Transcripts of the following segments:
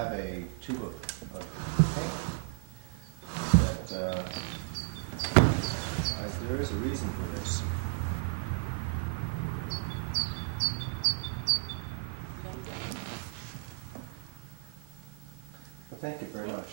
have a tube of paint. That there is a reason for this. Well, thank you very much.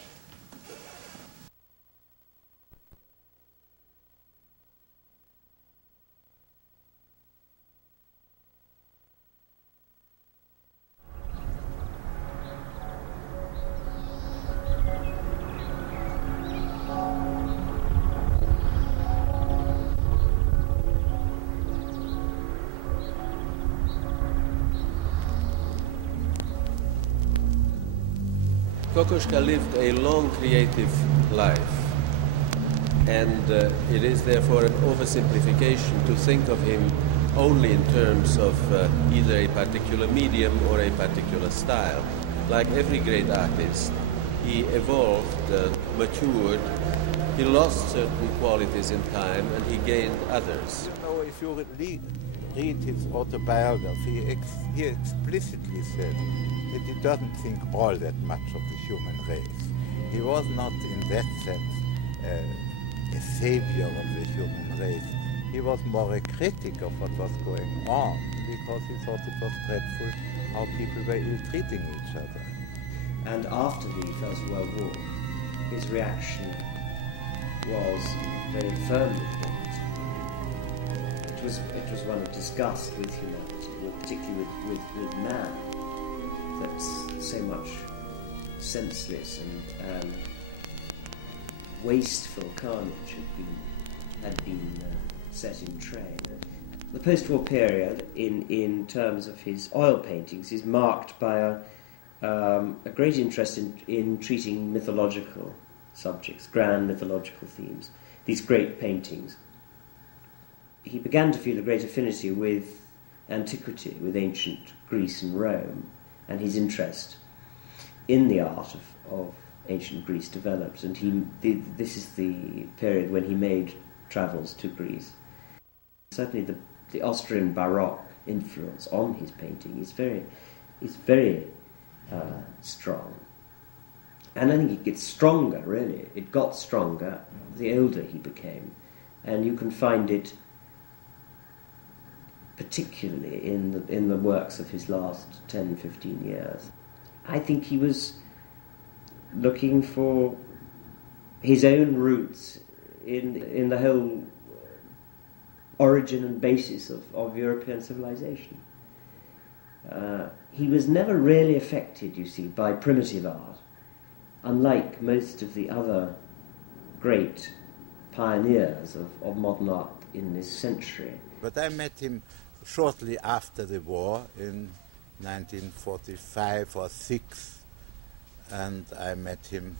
Kokoschka lived a long creative life, and it is therefore an oversimplification to think of him only in terms of either a particular medium or a particular style. Like every great artist, he evolved, matured, he lost certain qualities in time and he gained others. You know, if you read his autobiography, he explicitly said that he doesn't think all that much of the human race. He was not in that sense a savior of the human race. He was more a critic of what was going on because he thought it was dreadful how people were ill-treating each other. And after the First World War, his reaction was very firmly that it was one of disgust with humanity, particularly with man. That so much senseless and wasteful carnage had been set in train. The post-war period, in terms of his oil paintings, is marked by a great interest in treating mythological subjects, grand mythological themes. These great paintings. He began to feel a great affinity with antiquity, with ancient Greece and Rome. And his interest in the art of ancient Greece developed, and this is the period when he made travels to Greece. Certainly the Austrian Baroque influence on his painting is very strong. And I think it gets stronger, really. It got stronger the older he became. And you can find it particularly in the works of his last 10, 15 years. I think he was looking for his own roots in the whole origin and basis of European civilization. He was never really affected, you see, by primitive art, unlike most of the other great pioneers of modern art in this century. But I met him shortly after the war in 1945 or 6, and I met him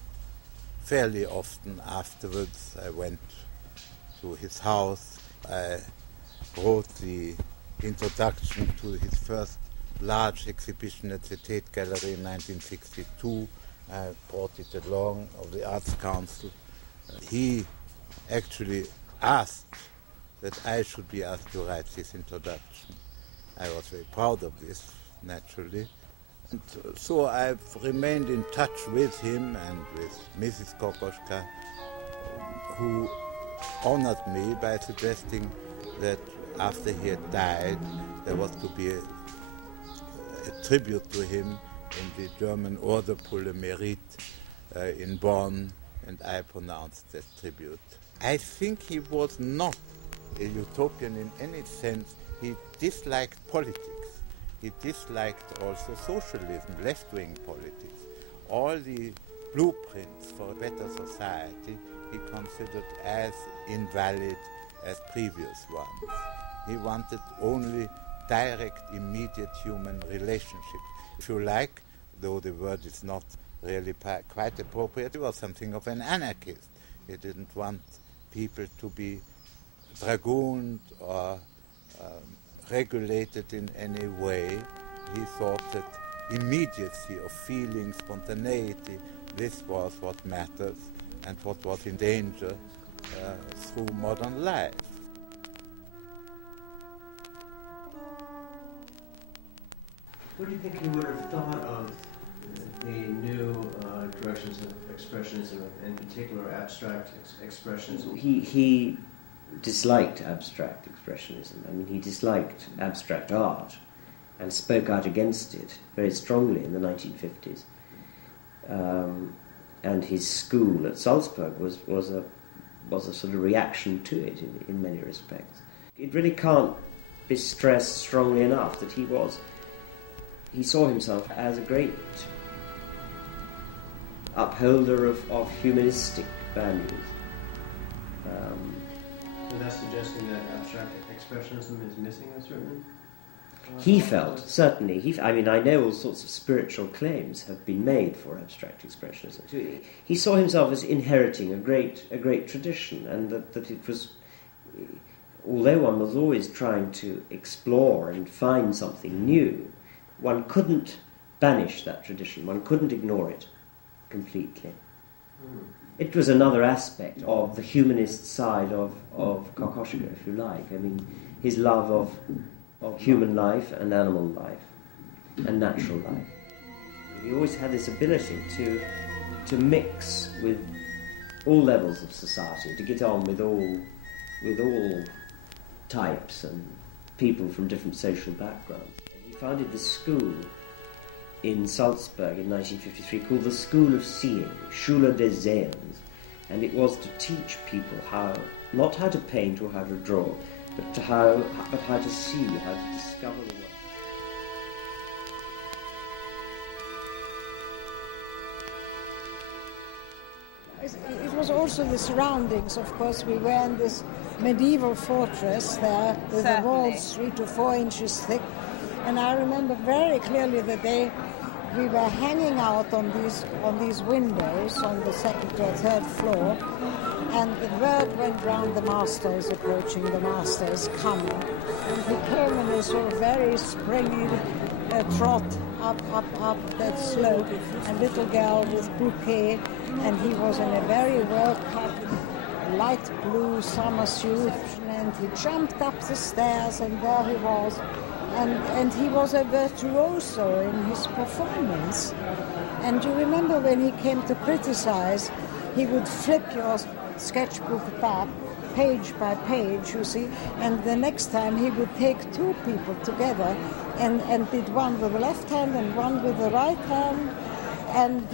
fairly often afterwards. I went to his house. I wrote the introduction to his first large exhibition at the Tate Gallery in 1962. I brought it along of the Arts Council. He actually asked that I should be asked to write this introduction. I was very proud of this, naturally. And so I've remained in touch with him and with Mrs. Kokoschka, who honored me by suggesting that after he had died, there was to be a tribute to him in the German Order pour le Mérite in Bonn, and I pronounced that tribute. I think he was not a utopian in any sense. He disliked politics. He disliked also socialism, left-wing politics. All the blueprints for a better society he considered as invalid as previous ones. He wanted only direct, immediate human relationships. If you like, though the word is not really quite appropriate, he was something of an anarchist. He didn't want people to be dragooned or regulated in any way. He thought that immediacy of feeling, spontaneity, this was what matters and what was in danger through modern life. What do you think he would have thought of the new versions of expressionism, in particular abstract expressionism? He disliked abstract expressionism. I mean, he disliked abstract art and spoke out against it very strongly in the 1950s. And his school at Salzburg was a sort of reaction to it in many respects. It really can't be stressed strongly enough that he saw himself as a great upholder of humanistic values. So that's suggesting that abstract expressionism is missing a certain... He felt, certainly, I know all sorts of spiritual claims have been made for abstract expressionism. He saw himself as inheriting a great tradition, and that it was, although one was always trying to explore and find something new, one couldn't banish that tradition, one couldn't ignore it completely. It was another aspect of the humanist side of Kokoschka, if you like. I mean, his love of human life and animal life and natural life. He always had this ability to mix with all levels of society, to get on with all types and people from different social backgrounds. He founded the school in Salzburg in 1953 called the School of Seeing, Schule des Sehens, and it was to teach people not how to paint or how to draw, but how to see, how to discover the world. It was also the surroundings, of course. We were in this medieval fortress there with the walls 3 to 4 inches thick, and I remember very clearly the day we were hanging out on these windows on the 2nd or 3rd floor, and the word went round, the master is approaching, the master is coming. And he came in a sort of very springy trot up that slope, a little girl with bouquet, and he was in a very well-cut light blue summer suit, and he jumped up the stairs, and there he was. And he was a virtuoso in his performance. And you remember when he came to criticize, he would flip your sketchbook back, page by page, you see, and the next time he would take 2 people together and did one with the left hand and one with the right hand, and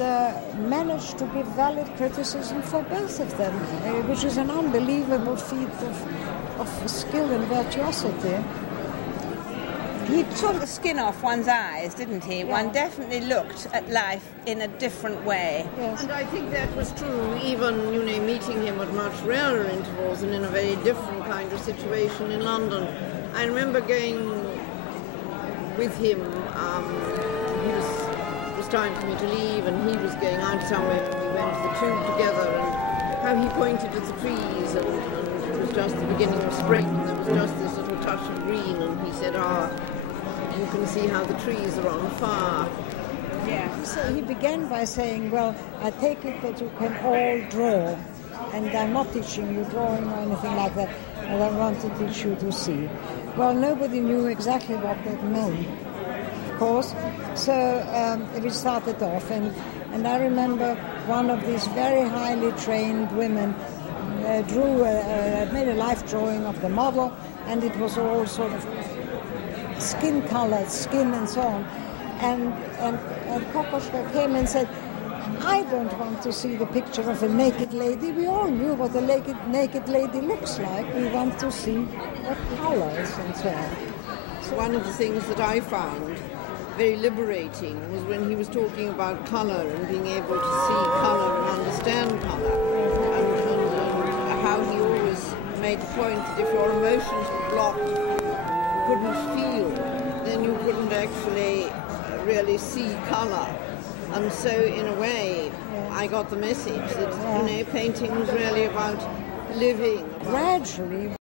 managed to give valid criticism for both of them, which is an unbelievable feat of skill and virtuosity. He took the skin off one's eyes, didn't he? Yeah. One definitely looked at life in a different way. Yes. And I think that was true even, meeting him at much rarer intervals and in a very different kind of situation in London. I remember going with him, it was time for me to leave and he was going out somewhere and we went to the Tube together, and how he pointed at the trees and it was just the beginning of spring and there was just this little touch of green, and he said, you can see how the trees are on fire. Yeah. So he began by saying, well, I take it that you can all draw, and I'm not teaching you drawing or anything like that, and I want to teach you to see. Well, nobody knew exactly what that meant, of course, so we started off, and I remember one of these very highly trained women made a life drawing of the model, and it was all sort of skin-colored skin and so on. And Kokoschka came and said, I don't want to see the picture of a naked lady. We all knew what a naked lady looks like. We want to see what colors and so on. So one of the things that I found very liberating was when he was talking about colour and being able to see colour and understand colour, and how he always made the point that if your emotions were blocked, couldn't feel, then you couldn't actually really see colour. And so in a way I got the message that painting was really about living. Gradually